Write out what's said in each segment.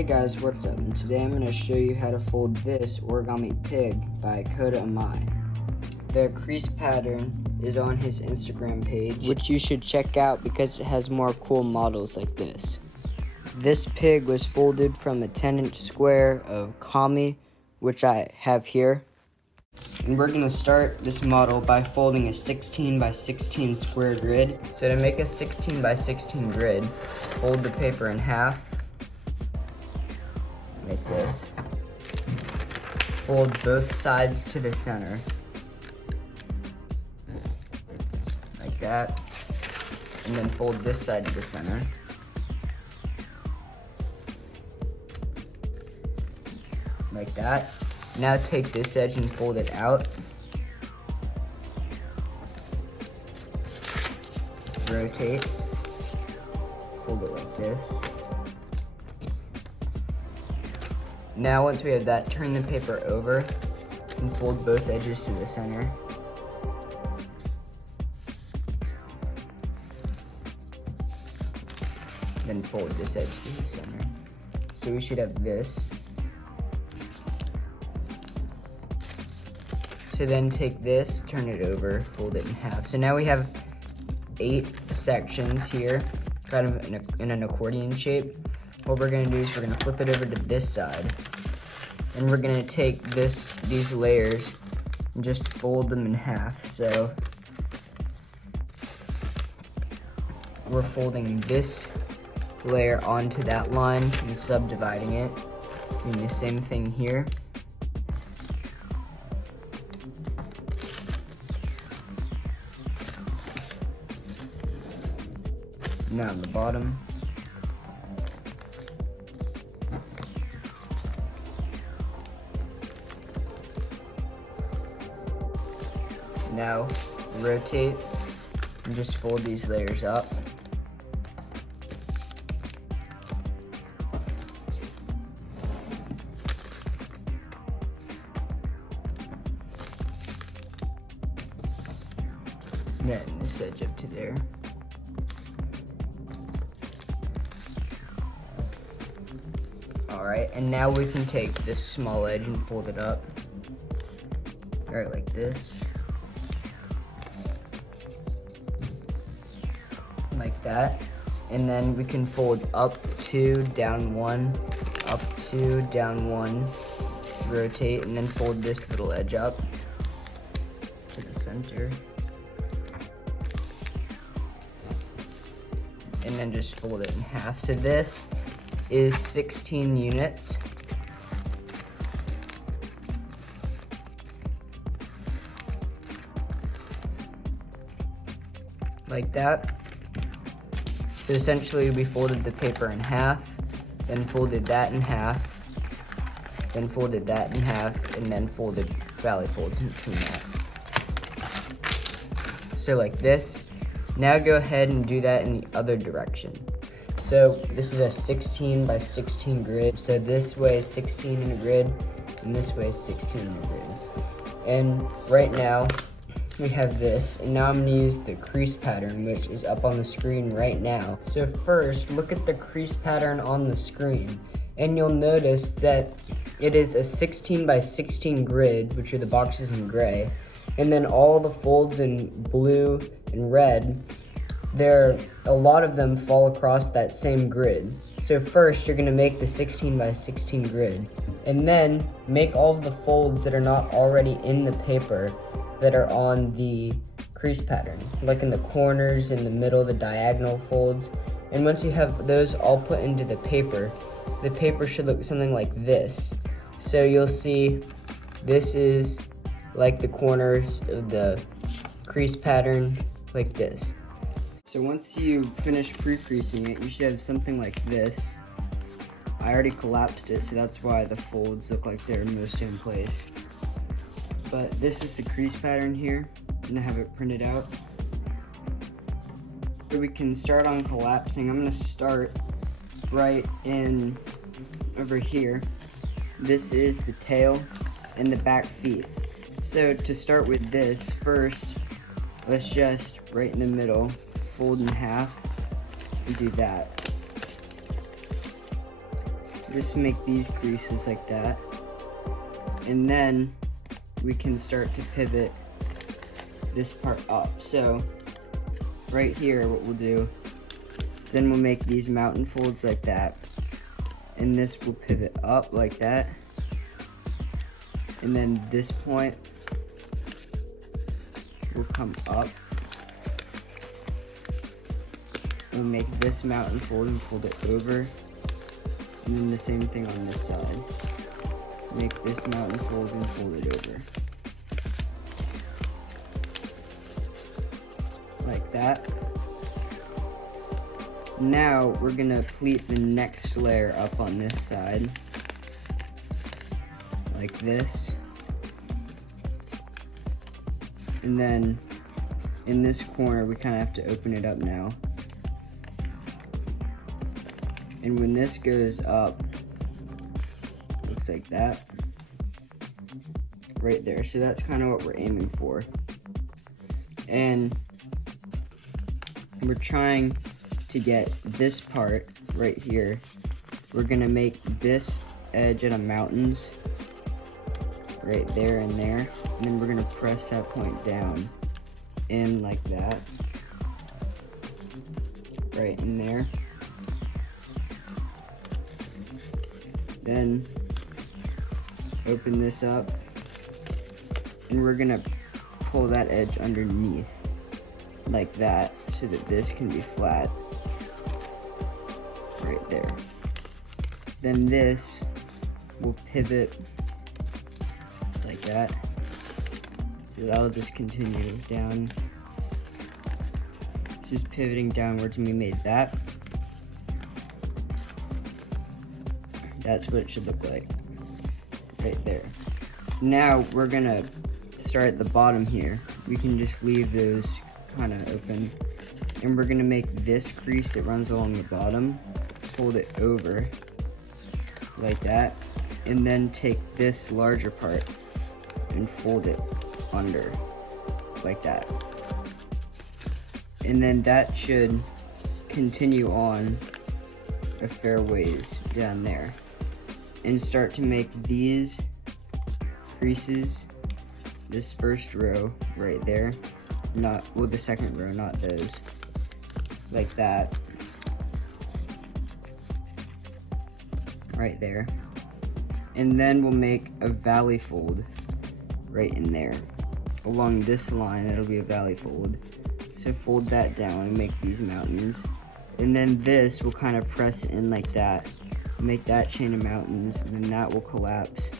Hey guys, what's up? And today I'm going to show you how to fold this origami pig by Kota Imai. The crease pattern is on his Instagram page, which you should check out because it has more cool models like this. This pig was folded from a 10-inch square of kami, which I have here. And we're going to start this model by folding a 16 by 16 square grid. So to make a 16 by 16 grid, fold the paper in half, like this. Fold both sides to the center, like that. And then fold this side to the center. Like that. Now take this edge and fold it out. Rotate. Fold it like this. Now once we have that, turn the paper over and fold both edges to the center. Then fold this edge to the center. So we should have this. So then take this, turn it over, fold it in half. So now we have 8 sections here, kind of in an accordion shape. What we're gonna do is we're gonna flip it over to this side, and we're gonna take these layers and just fold them in half. So we're folding this layer onto that line and subdividing it. Doing the same thing here. Now on the bottom. Now rotate and just fold these layers up. Then this edge up to there. Alright, and now we can take this small edge and fold it up. Alright, like this. Like that. And then we can fold up 2, down 1, up 2, down 1, rotate, and then fold this little edge up to the center. And then just fold it in half. So this is 16 units. Like that. So essentially we folded the paper in half, then folded that in half, then folded that in half, and then folded valley folds in between that. So like this. Now go ahead and do that in the other direction. So this is a 16 by 16 grid. So this way is 16 in a grid, and this way is 16 in a grid. And right now, we have this, and now I'm gonna use the crease pattern, which is up on the screen right now. So first, look at the crease pattern on the screen, and you'll notice that it is a 16 by 16 grid, which are the boxes in gray, and then all the folds in blue and red, a lot of them fall across that same grid. So first, you're gonna make the 16 by 16 grid, and then make all of the folds that are not already in the paper that are on the crease pattern, like in the corners, in the middle, the diagonal folds. And once you have those all put into the paper should look something like this. So you'll see this is like the corners of the crease pattern, like this. So once you finish pre-creasing it, you should have something like this. I already collapsed it, so that's why the folds look like they're mostly in place. But this is the crease pattern here, and I have it printed out. So we can start on collapsing. I'm gonna start right in over here. This is the tail and the back feet. So to start with this, first, let's just right in the middle, fold in half, and do that. just make these creases like that. And then we can start to pivot this part up. So right here, what we'll do, then we'll make these mountain folds like that. And this will pivot up like that. And then this point will come up. We'll make this mountain fold and fold it over. And then the same thing on this side. Make this mountain fold and fold it over. Like that. Now we're gonna pleat the next layer up on this side. Like this. And then in this corner we kind of have to open it up now. And when this goes up, looks like that. Right there. So that's kind of what we're aiming for. And we're trying to get this part right here. We're gonna make this edge at a mountains right there and there. And then we're gonna press that point down in like that. Right in there. Then open this up and we're gonna pull that edge underneath like that so that this can be flat right there. Then this will pivot like that. So that'll just continue down. This is pivoting downwards and we made that. That's what it should look like, right there. Now we're gonna start at the bottom here. We can just leave those kind of open. And we're gonna make this crease that runs along the bottom, fold it over like that, and then take this larger part and fold it under like that. And then that should continue on a fair ways down there. And start to make these creases, this first row right there, not, well, the second row, not those, like that, right there. And then we'll make a valley fold right in there. Along this line, it'll be a valley fold. So fold that down and make these mountains. And then this will kind of press in like that. Make that chain of mountains, and then that will collapse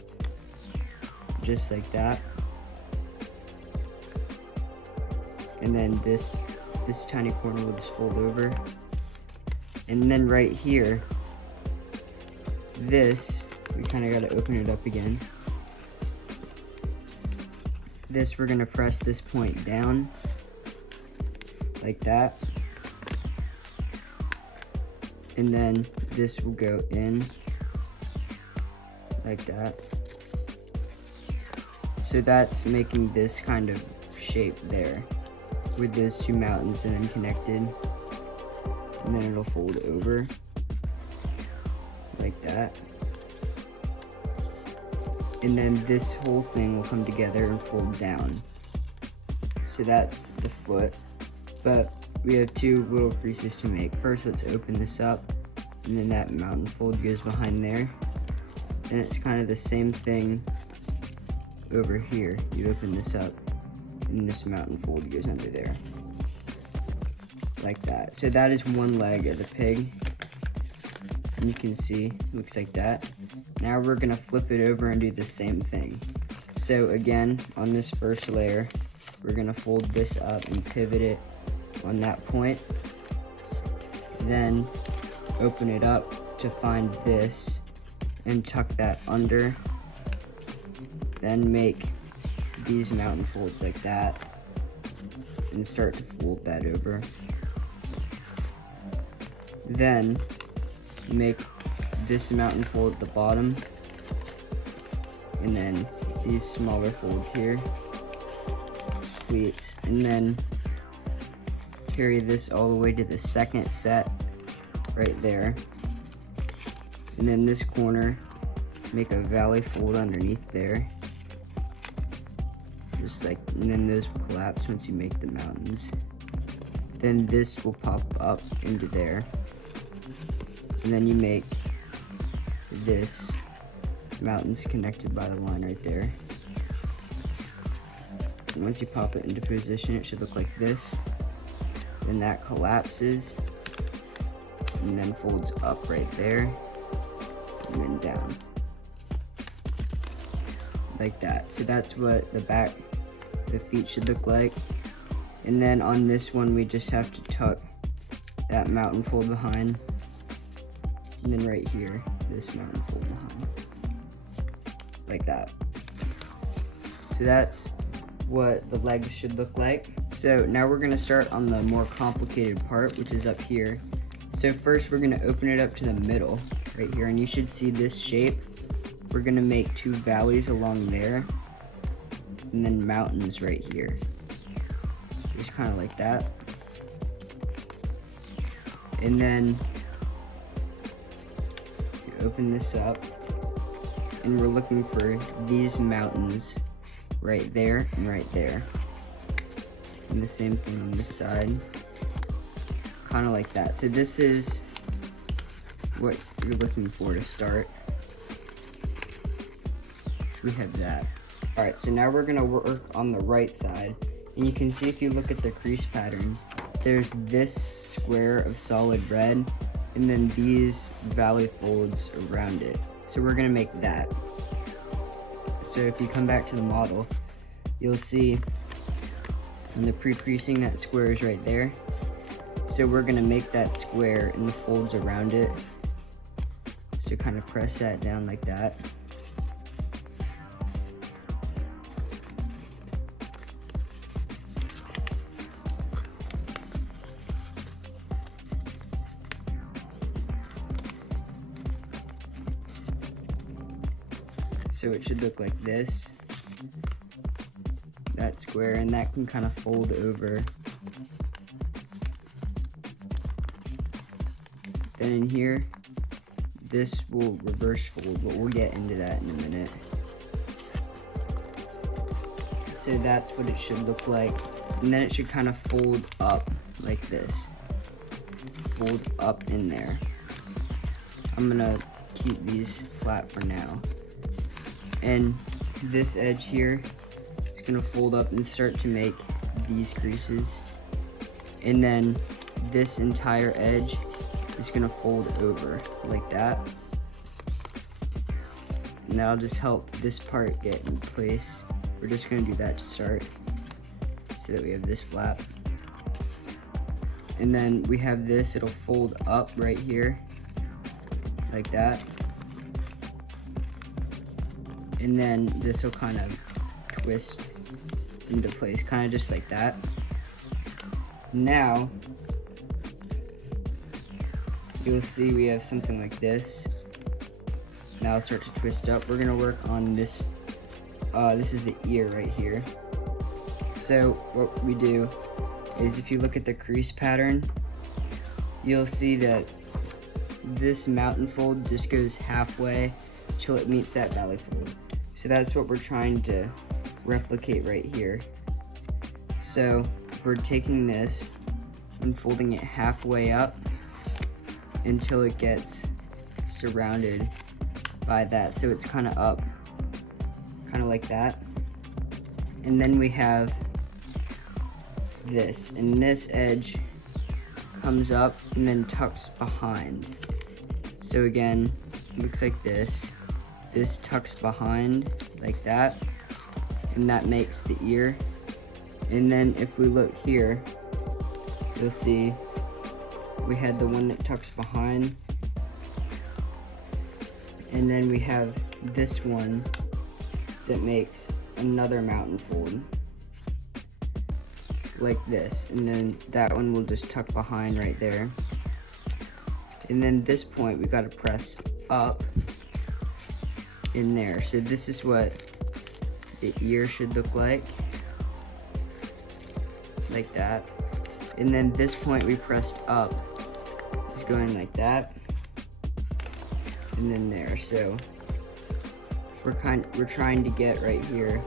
just like that. And then this tiny corner will just fold over. And then right here, this, we kind of got to open it up again. This, we're gonna press this point down like that. And then this will go in like that. So that's making this kind of shape there with those two mountains and then connected. And then it'll fold over like that. And then this whole thing will come together and fold down. So that's the foot. But we have two little creases to make. First, let's open this up, and then that mountain fold goes behind there. And it's kind of the same thing over here. You open this up, and this mountain fold goes under there. Like that. So that is one leg of the pig. And you can see, it looks like that. Now we're gonna flip it over and do the same thing. So again, on this first layer, we're gonna fold this up and pivot it on that point. Then open it up to find this and tuck that under. Then make these mountain folds like that and start to fold that over. Then make this mountain fold at the bottom, and then these smaller folds here, pleats, and then carry this all the way to the second set right there. And then this corner, make a valley fold underneath there. Just like, and then those will collapse once you make the mountains. Then this will pop up into there. And then you make this mountains connected by the line right there. And once you pop it into position, it should look like this. Then that collapses and then folds up right there and then down. Like that. So that's what the feet should look like. And then on this one, we just have to tuck that mountain fold behind. And then right here, this mountain fold behind. Like that. So that's what the legs should look like. So now we're gonna start on the more complicated part, which is up here. So first we're gonna open it up to the middle, right here, and you should see this shape. We're gonna make two valleys along there, and then mountains right here. Just kind of like that. And then you open this up, and we're looking for these mountains right there and right there. And the same thing on this side. Kind of like that. So this is what you're looking for to start. We have that. All right, so now we're gonna work on the right side. And you can see if you look at the crease pattern, there's this square of solid red, and then these valley folds around it. So we're gonna make that. So if you come back to the model, you'll see in the pre-creasing that square is right there. So we're gonna make that square and the folds around it. So kind of press that down like that. So it should look like this, that square, and that can kind of fold over. Then in here, this will reverse fold, but we'll get into that in a minute. So that's what it should look like. And then it should kind of fold up like this. Fold up in there. I'm gonna keep these flat for now. And this edge here is gonna fold up and start to make these creases. And then this entire edge is gonna fold over like that. And that'll just help this part get in place. We're just gonna do that to start so that we have this flap. And then we have this, it'll fold up right here like that. And then this will kind of twist into place, kind of just like that. Now, you'll see we have something like this. Now it'll start to twist up. We're gonna work on this. This is the ear right here. So what we do is if you look at the crease pattern, you'll see that this mountain fold just goes halfway till it meets that valley fold. So that's what we're trying to replicate right here. So we're taking this and folding it halfway up until it gets surrounded by that. So it's kind of up, kind of like that. And then we have this, and this edge comes up and then tucks behind. So again, it looks like this. This tucks behind like that, and that makes the ear. And then if we look here, you'll see we had the one that tucks behind, and then we have this one that makes another mountain fold like this, and then that one will just tuck behind right there. And then this point we got to press up in there. So this is what the ear should look like that. And then this point we pressed up is going like that. and then there. So we're trying to get right here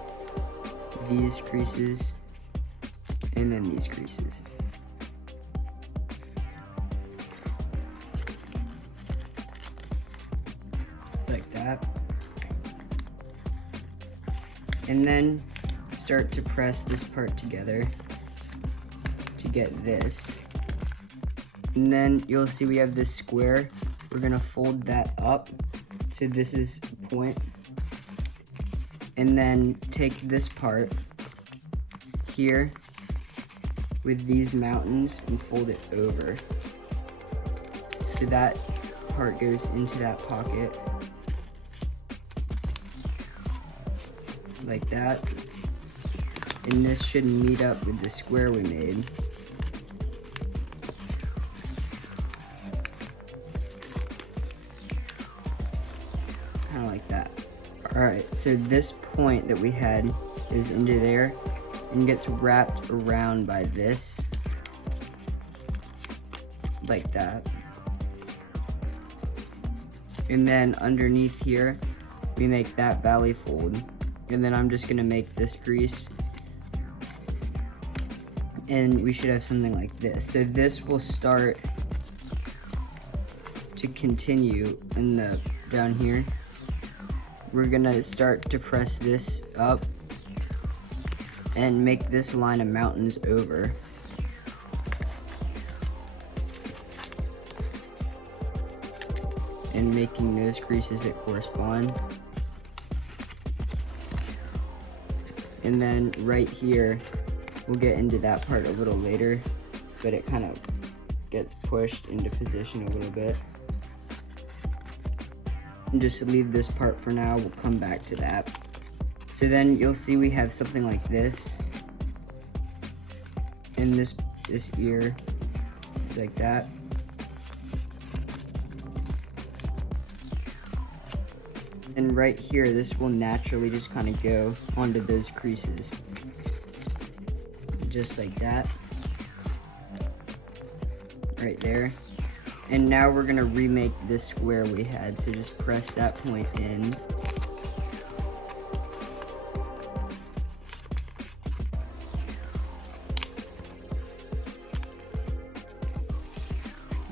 these creases and then these creases. Like that. And then start to press this part together to get this. And then you'll see we have this square. We're gonna fold that up so this is a point. And then take this part here with these mountains and fold it over. So that part goes into that pocket. Like that. And this should meet up with the square we made. Kind of like that. Alright, so this point that we had goes into there and gets wrapped around by this. Like that. And then underneath here, we make that valley fold. And then I'm just gonna make this crease. And we should have something like this. So this will start to continue in the down here. We're gonna start to press this up and make this line of mountains over. And making those creases that correspond. And then right here, we'll get into that part a little later, but it kind of gets pushed into position a little bit. And just leave this part for now, we'll come back to that. So then you'll see we have something like this. And this ear is like that. And right here, this will naturally just kind of go onto those creases. Just like that. Right there. And now we're gonna remake this square we had. So just press that point in.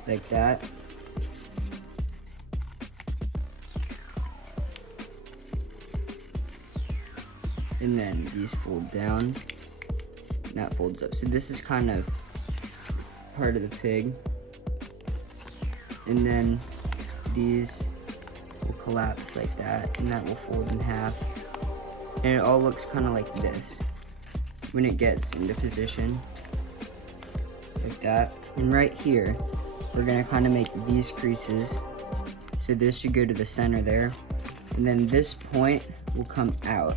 Like that. And then these fold down, and that folds up. So this is kind of part of the pig. And then these will collapse like that, and that will fold in half. And it all looks kind of like this when it gets into position, like that. And right here, we're gonna kind of make these creases. So this should go to the center there. And then this point will come out.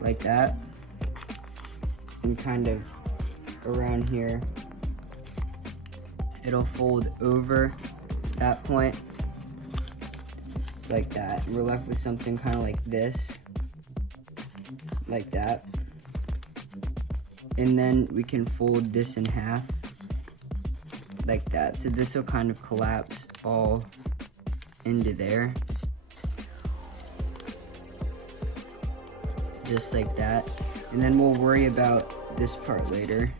Like that, and kind of around here it'll fold over that point like that. We're left with something kind of like this, like that, and then we can fold this in half like that. So this will kind of collapse all into there. Just like that, and then we'll worry about this part later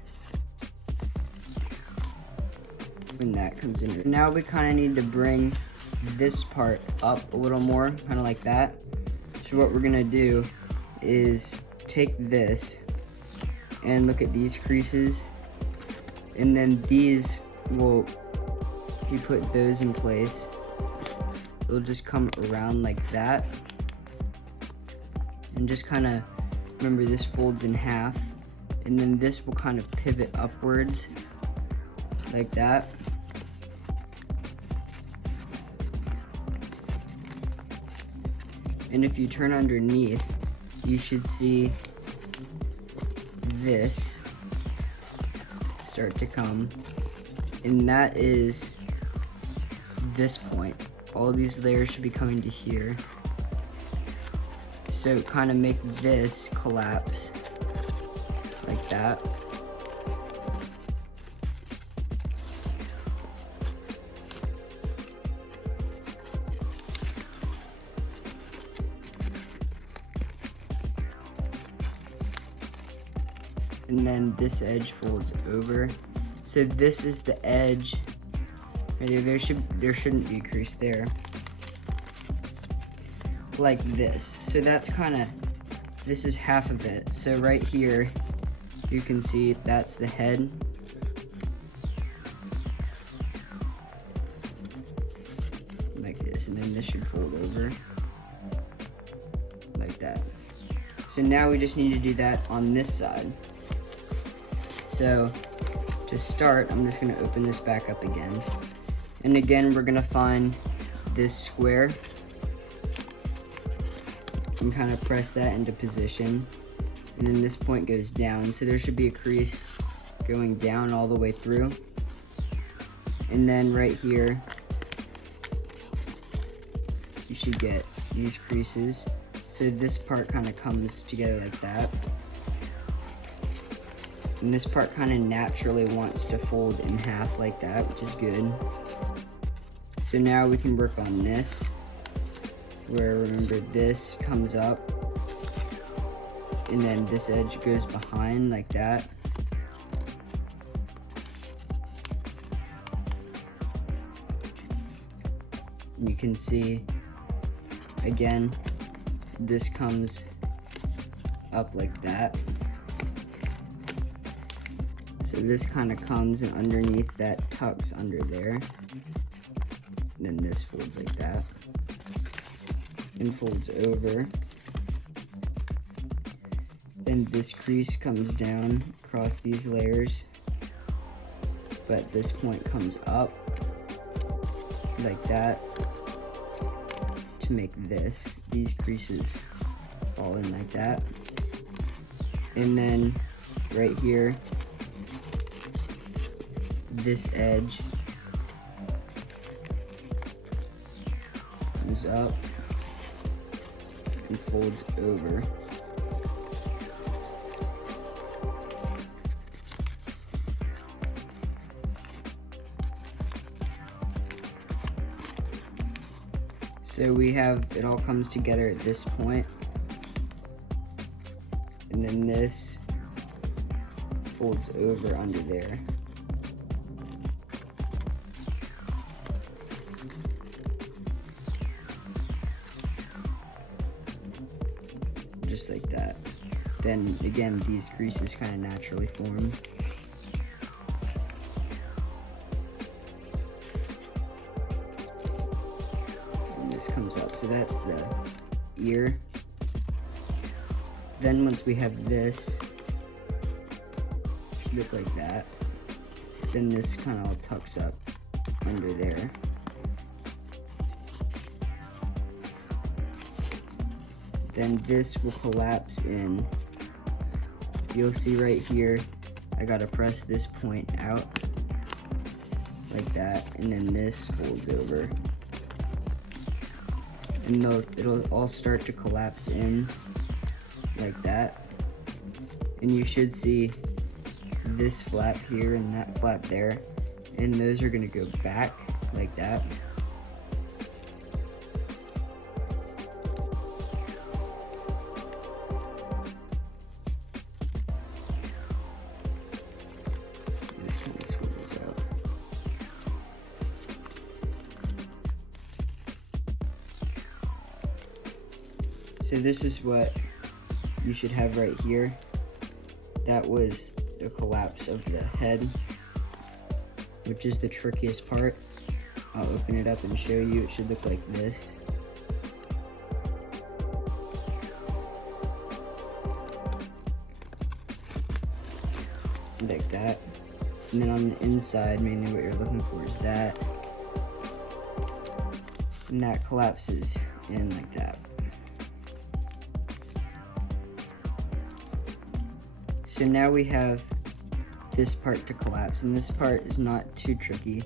when that comes in. Now we kind of need to bring this part up a little more, kind of like that. So what we're gonna do is take this and look at these creases, and then these will, if you put those in place, it'll just come around like that. And just kind of remember this folds in half, and then this will kind of pivot upwards like that. And if you turn underneath, you should see this start to come, and that is this point. All these layers should be coming to here. So kind of make this collapse like that. and then this edge folds over. So this is the edge. There shouldn't be a crease there. Like this. So that's kind of, this is half of it. So right here, you can see that's the head. Like this, and then this should fold over. Like that. So now we just need to do that on this side. So to start, I'm just gonna open this back up again. And again, we're gonna find this square and kind of press that into position. And then this point goes down. So there should be a crease going down all the way through. And then right here, you should get these creases. So this part kind of comes together like that. And this part kind of naturally wants to fold in half like that, which is good. So now we can work on this, where remember this comes up, and then this edge goes behind like that. And you can see, again, this comes up like that. So this kind of comes, and underneath that tucks under there. And then this folds like that. And folds over. Then this crease comes down across these layers. But this point comes up like that to make these creases fall in like that. And then right here, this edge comes up and folds over. So we have, it all comes together at this point. And then this folds over under there. Just like that. Then again, these creases kind of naturally form. And this comes up, so that's the ear. Then once we have this, it should look like that. Then this kind of all tucks up under there. Then this will collapse in. You'll see right here, I gotta press this point out like that, and then this folds over. And it'll all start to collapse in like that. And you should see this flap here and that flap there, and those are gonna go back like that. So this is what you should have right here. That was the collapse of the head, which is the trickiest part. I'll open it up and show you. It should look like this. Like that. And then on the inside, mainly what you're looking for is that. And that collapses in like that. So now we have this part to collapse, and this part is not too tricky.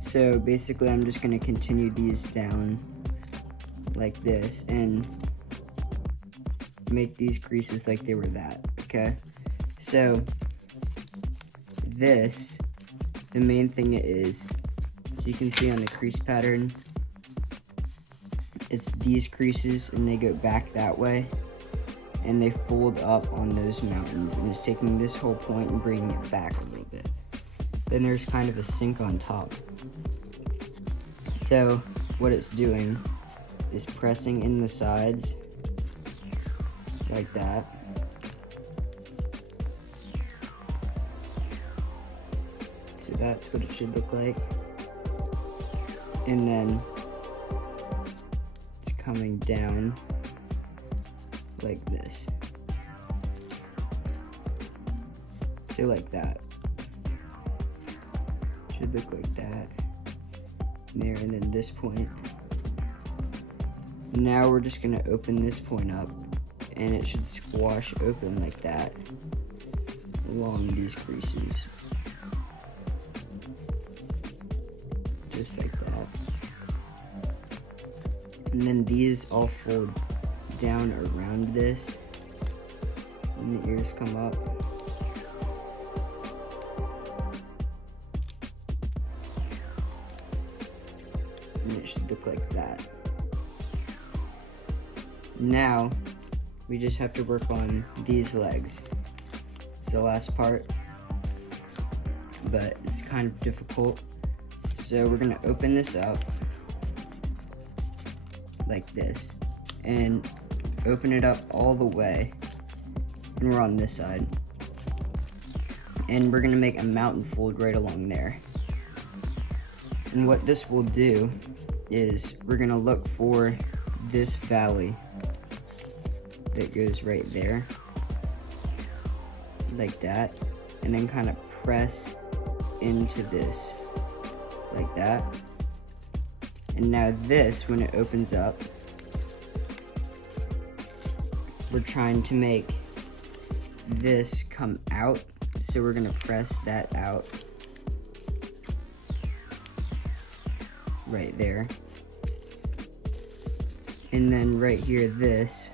So basically I'm just gonna continue these down like this and make these creases like they were that, okay? So this, the main thing is, so you can see on the crease pattern, it's these creases and they go back that way. and they fold up on those mountains, and it's taking this whole point and bringing it back a little bit. Then there's kind of a sink on top. So what it's doing is pressing in the sides like that. So that's what it should look like. And then it's coming down like this. So like that. Should look like that. There, and then this point. Now we're just gonna open this point up, and it should squash open like that along these creases. Just like that. And then these all fold down around this, and the ears come up. And it should look like that. Now, we just have to work on these legs. It's the last part, but it's kind of difficult. So we're gonna open this up like this and open it up all the way, and we're on this side. And we're gonna make a mountain fold right along there. And what this will do is we're gonna look for this valley that goes right there, like that, and then kind of press into this, like that. And now this, when it opens up, we're trying to make this come out, so we're gonna press that out right there. And then right here, this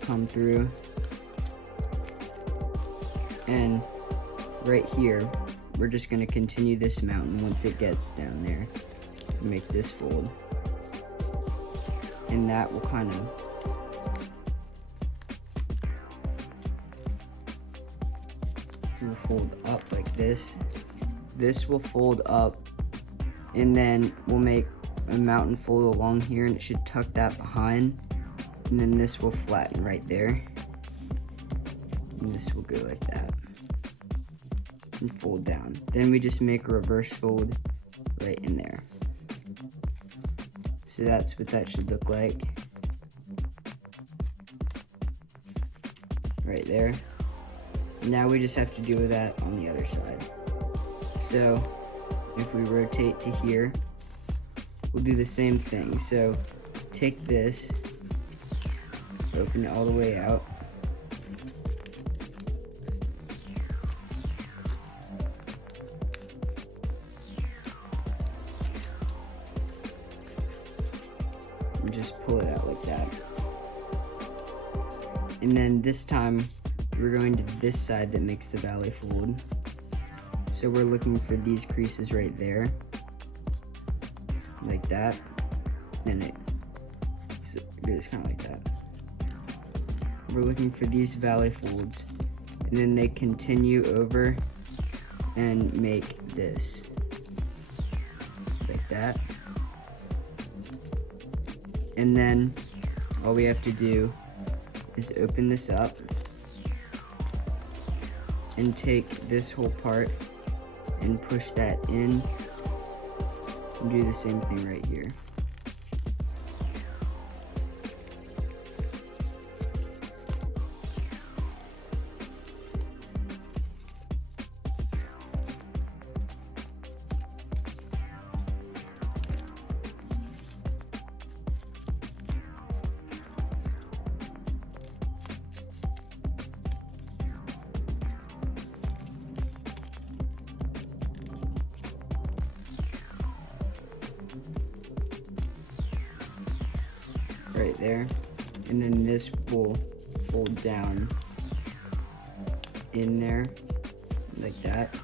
come through, and right here we're just going to continue this mountain once it gets down there and make this fold, and that will kind of fold up like this. This will fold up, and then we'll make a mountain fold along here, and it should tuck that behind. And then this will flatten right there. And this will go like that. And fold down. Then we just make a reverse fold right in there. So that's what that should look like. Right there. Now we just have to do that on the other side. So if we rotate to here, we'll do the same thing. So take this, open it all the way out. And just pull it out like that. And then this time, we're going to this side that makes the valley fold. So we're looking for these creases right there. Like that. Then it goes kind of like that. We're looking for these valley folds, and then they continue over and make this like that. And then all we have to do is open this up and take this whole part and push that in, and do the same thing right here. Right there, and then this will fold down in there like that,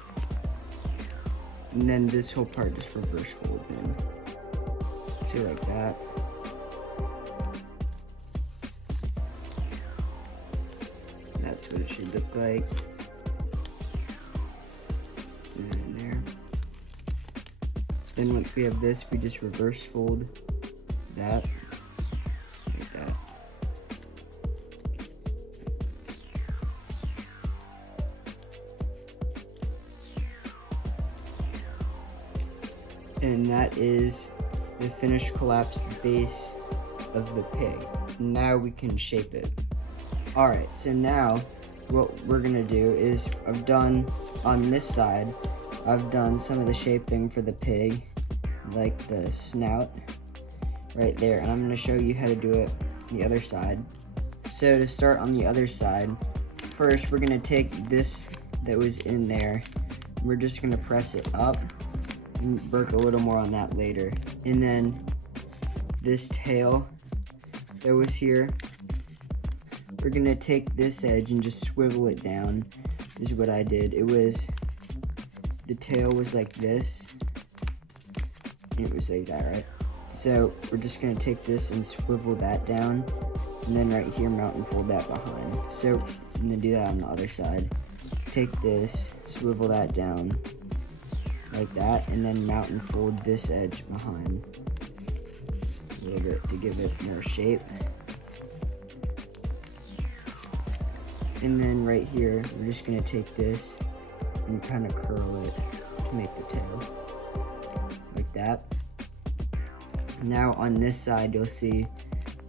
and then this whole part just reverse folds in, so like that, what it should look like. And then there. Then once we have this, we just reverse fold that, like that. And that is the finished collapsed base of the pig. Now we can shape it. Alright, so now what we're gonna do is I've done on this side, I've done some of the shaping for the pig, like the snout right there, and I'm gonna show you how to do it on the other side. So to start on the other side, first we're gonna take this that was in there, we're just gonna press it up and work a little more on that later. And then this tail that was here, we're gonna take this edge and just swivel it down, is what I did. The tail was like this, and it was like that, right? So we're just gonna take this and swivel that down, and then right here mount and fold that behind. So I'm gonna do that on the other side. Take this, swivel that down, like that, and then mount and fold this edge behind a little bit to give it more shape. And then right here, we're just gonna take this and kind of curl it to make the tail, like that. Now on this side, you'll see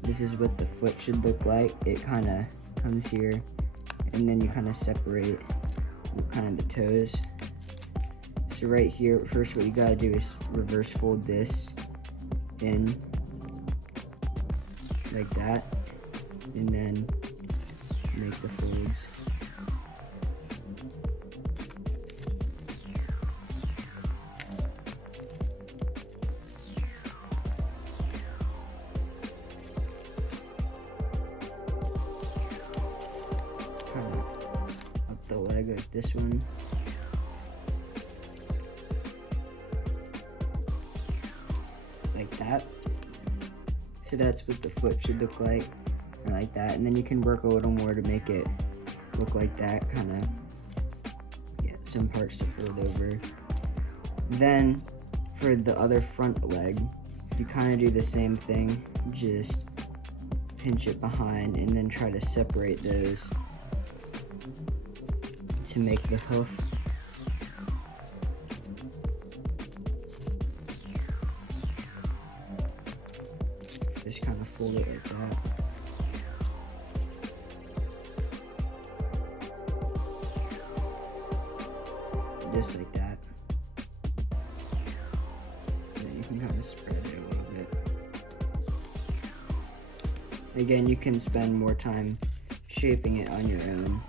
this is what the foot should look like. It kind of comes here, and then you kind of separate kind of the toes. So right here, first what you gotta do is reverse fold this in, like that, and then make the folds. Kind of up the leg like this one. Like that. So that's what the foot should look like, or like that. And then you can work a little more to make it look like that, kind of, yeah, some parts to fold over. Then for the other front leg, you kind of do the same thing, just pinch it behind and then try to separate those to make the hoof. Just kind of fold it like that. Just like that. And then you can kind of spread it a little bit. Again, you can spend more time shaping it on your own.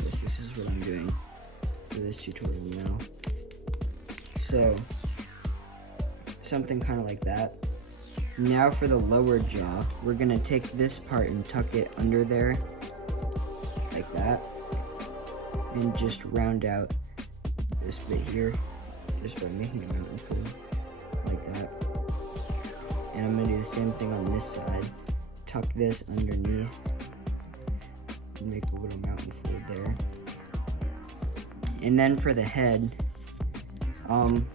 This is what I'm doing for this tutorial now. So, something kind of like that. Now for the lower jaw, we're gonna take this part and tuck it under there, like that, and just round out this bit here, just by making a mountain fold, like that. And I'm gonna do the same thing on this side. Tuck this underneath, and make a little mountain fold there. And then for the head,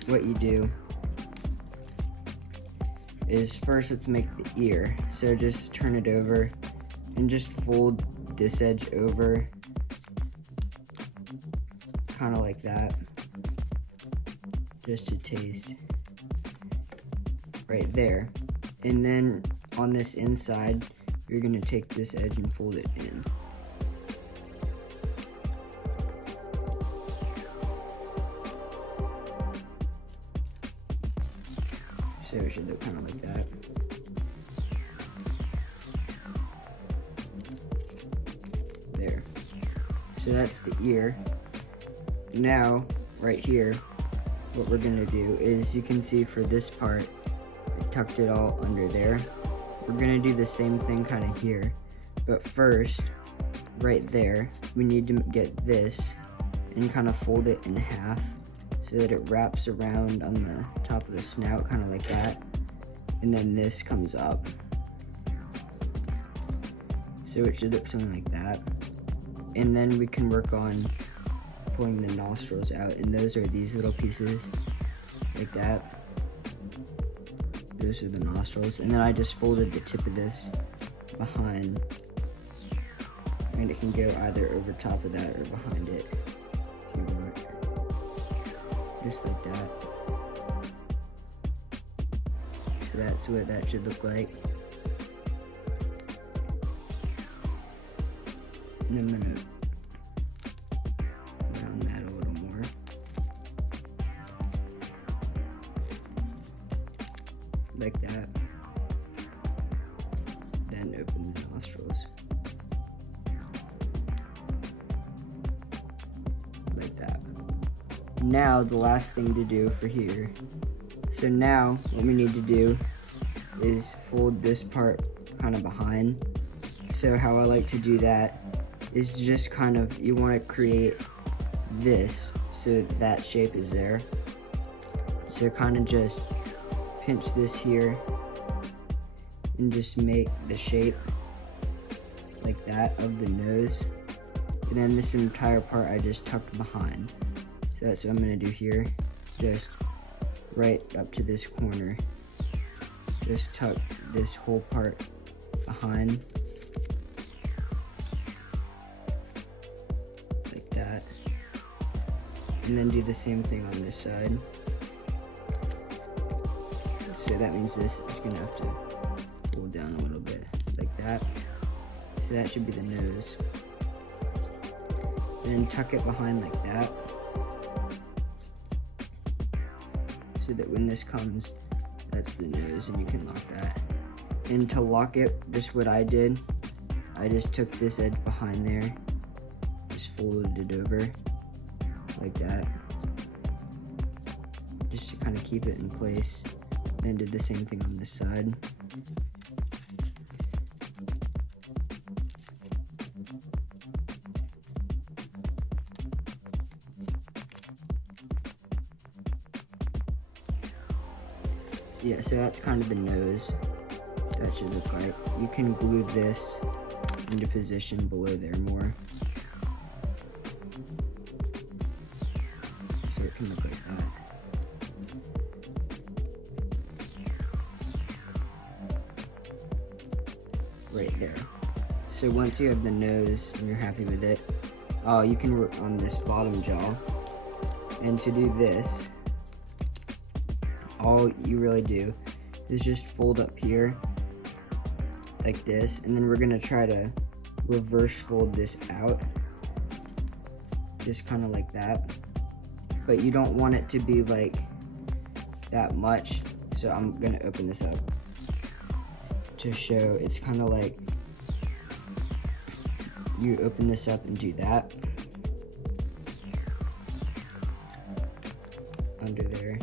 what you do is first let's make the ear. So just turn it over and just fold this edge over, kind of like that, just to taste right there. And then on this inside, you're gonna take this edge and fold it in. So it should look kind of like that. There. So that's the ear. Now, right here, what we're gonna do is, you can see for this part, I tucked it all under there. We're gonna do the same thing kind of here. But first, right there, we need to get this and kind of fold it in half, so that it wraps around on the top of the snout, kind of like that. And then this comes up. So it should look something like that. And then we can work on pulling the nostrils out, and those are these little pieces, like that. Those are the nostrils. And then I just folded the tip of this behind, and it can go either over top of that or behind it, if you want. Just like that. So that's what that should look like. And I'm gonna round that a little more. Like that. Then open the nostrils. Like that. Now the last thing to do for here. So now what we need to do is fold this part kind of behind. So how I like to do that is just kind of, you want to create this so that shape is there. So kind of just pinch this here and just make the shape like that of the nose. And then this entire part I just tucked behind. So that's what I'm going to do here. Just right up to this corner. Just tuck this whole part behind. Like that. And then do the same thing on this side. So that means this is going to have to pull down a little bit, like that. So that should be the nose. Then tuck it behind like that. So that when this comes, that's the nose, and you can lock that. And to lock it, just what I did, I just took this edge behind there, just folded it over, like that. Just to kind of keep it in place. And did the same thing on this side. Yeah, so that's kind of the nose. That should look like. You can glue this into position below there more. So it can look like that. Right there. So once you have the nose and you're happy with it, you can work on this bottom jaw. And to do this, all you really do is just fold up here like this, and then we're gonna try to reverse fold this out, just kind of like that. But you don't want it to be like that much, so I'm gonna open this up to show. It's kind of like you open this up and do that under there.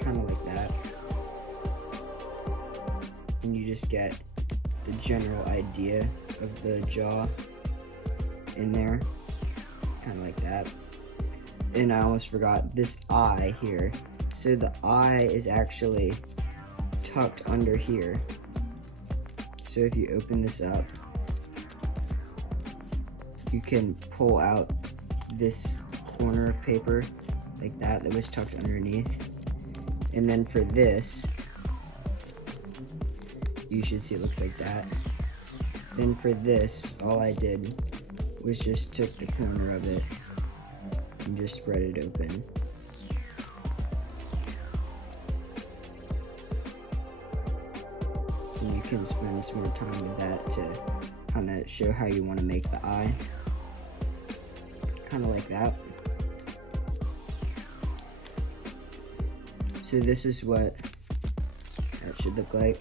Kind of like that. And you just get the general idea of the jaw in there. Kind of like that. And I almost forgot this eye here. So the eye is actually tucked under here. So if you open this up, you can pull out this corner of paper like that was tucked underneath. And then for this, you should see it looks like that. Then for this, all I did was just took the corner of it and just spread it open. And you can spend some more time with that to kind of show how you want to make the eye. Kind of like that. So this is what that should look like.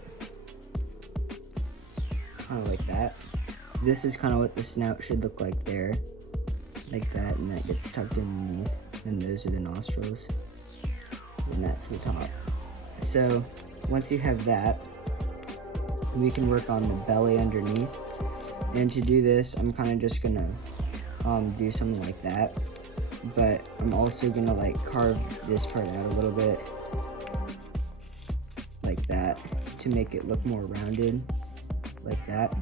Kind of like that. This is kind of what the snout should look like there. Like that, and that gets tucked underneath. And those are the nostrils. And that's the top. So once you have that, we can work on the belly underneath. And to do this, I'm kind of just gonna do something like that. But I'm also gonna like carve this part out a little bit. Like that. to make it look more rounded, like that.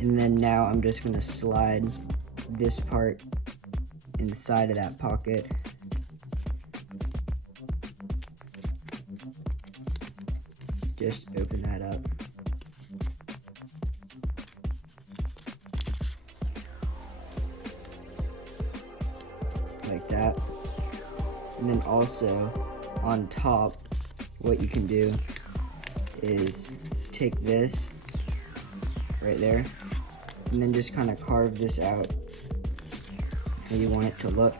And then now I'm just gonna slide this part inside of that pocket. Just open that up. Like that. And then also on top, what you can do is take this right there and then just kind of carve this out how you want it to look.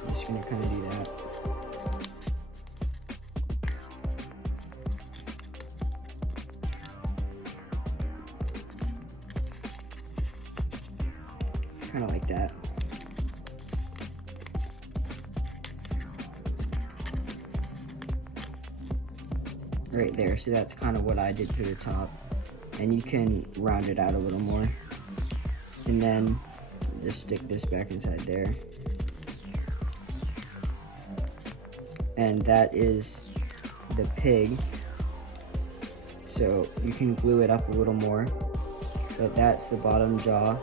I'm just gonna kind of do that. Kind of like that. Right there, so that's kind of what I did for the top, and you can round it out a little more, and then just stick this back inside there, and that is the pig. So you can glue it up a little more, but that's the bottom jaw,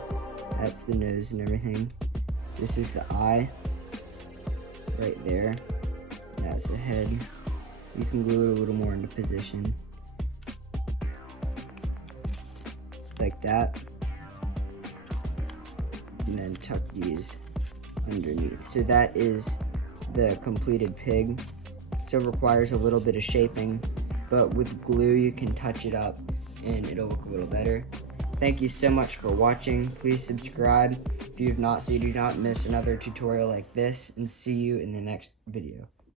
that's the nose and everything. This is the eye right there, that's the head. You can glue it a little more into position, like that, and then tuck these underneath. So that is the completed pig. Still requires a little bit of shaping, but with glue you can touch it up and it'll look a little better. Thank you so much for watching. Please subscribe if you have not, so you do not miss another tutorial like this, and see you in the next video.